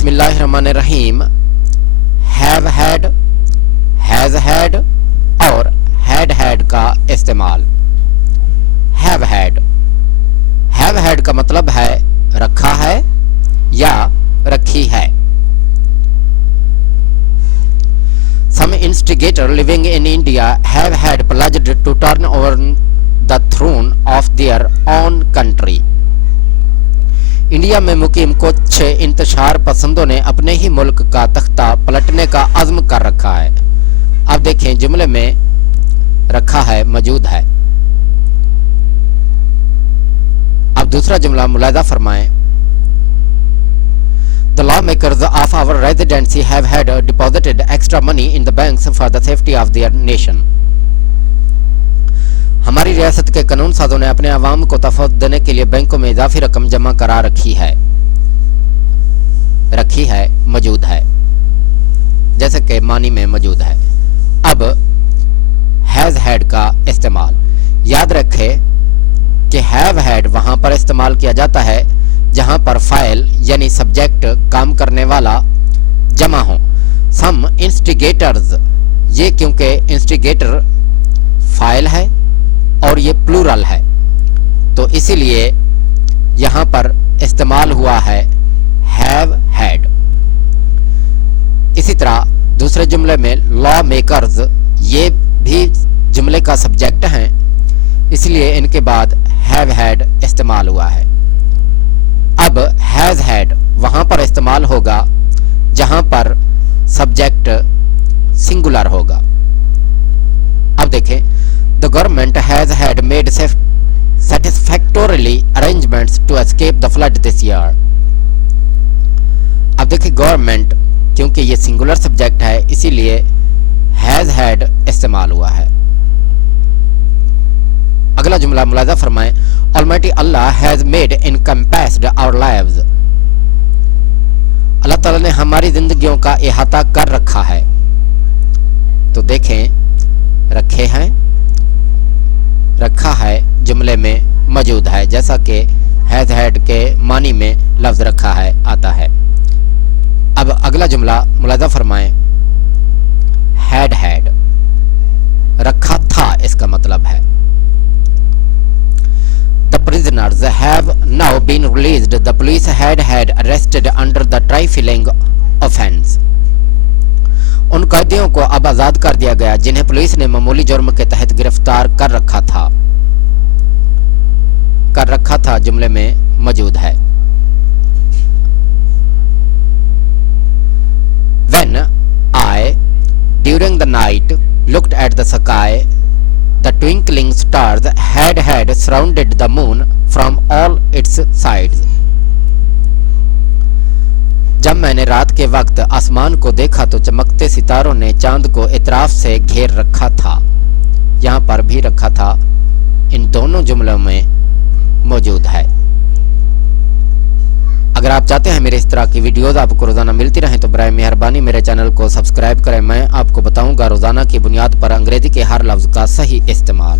बिस्मिल्लाहिर्रहमानिर्रहीम। Have had, has had और had का इस्तेमाल। हैव हैड का मतलब है रखा है या रखी है। Some instigator living in India have had pledged to turn over the throne of their own country. India में मुकीम कुछ इंतशार पसंदों ने अपने ही मुल्क का तख्ता पलटने का अज़्म कर रखा है। अब देखें, जुमले में रखा है मौजूद है। अब दूसरा जुमला मुलाहिज़ा फरमाएं। The lawmakers of our residency have had deposited extra money in the banks for the safety of their nation. हमारी रियासत के कानून साजों ने अपने अवाम को तहफ़्फ़ुज़ देने के लिए बैंकों में इजाफी रकम जमा करा रखी है, मौजूद है, जैसे कि मानी में मौजूद है। अब हैज़ हैड का इस्तेमाल। याद रखें कि हैव हैड वहां पर इस्तेमाल किया जाता है जहां पर फाइल यानी सब्जेक्ट काम करने वाला जमा हो। सम इंस्टिगेटर्स, ये क्योंकि इंस्टिगेटर फाइल है और ये प्लूरल है तो इसीलिए यहां पर इस्तेमाल हुआ है हैव हैड। इसी तरह दूसरे जुमले में लॉ मेकर्स, ये भी जुमले का सब्जेक्ट हैं, इसलिए इनके बाद हैव हैड इस्तेमाल हुआ है। अब हैज हैड वहां पर इस्तेमाल होगा जहां पर सब्जेक्ट सिंगुलर होगा। अब देखें, the government has had made satisfactorily arrangements to escape the flood this year. अब देखिए, गवर्नमेंट क्योंकि ये सिंगुलर सब्जेक्ट है इसीलिए हैज हैड इस्तेमाल हुआ है। अगला जुमला मुलाहिज़ा फरमाएं। Almighty Allah has made encompassed our lives. अल्लाह ताला ने हमारी जिंदगियों का इहाता कर रखा है। तो देखें, रखे हैं, रखा है जुमले में मौजूद है, जैसा कि हैज हैड के मानी में लफ्ज रखा है आता है। अब अगला जुमला मुलाहिज़ा फरमाएं। हैड रखा था, इसका मतलब है। The prisoners have now been released. The police had arrested under the trifling offence. उन कैदियों को अब आजाद कर दिया गया जिन्हें पुलिस ने मामूली जुर्म के तहत गिरफ्तार कर रखा था जुमले में मौजूद है। When I during the night looked at the sky, the twinkling stars had surrounded the moon from all its sides. जब मैंने रात के वक्त आसमान को देखा तो चमकते सितारों ने चांद को इतराफ से घेर रखा था। यहाँ पर भी रखा था, इन दोनों जुमलों में मौजूद है। अगर आप चाहते हैं मेरे इस तरह की वीडियोस आपको रोजाना मिलती रहें तो बराए मेहरबानी मेरे चैनल को सब्सक्राइब करें। मैं आपको बताऊंगा रोजाना की बुनियाद पर अंग्रेजी के हर लफ्ज का सही इस्तेमाल।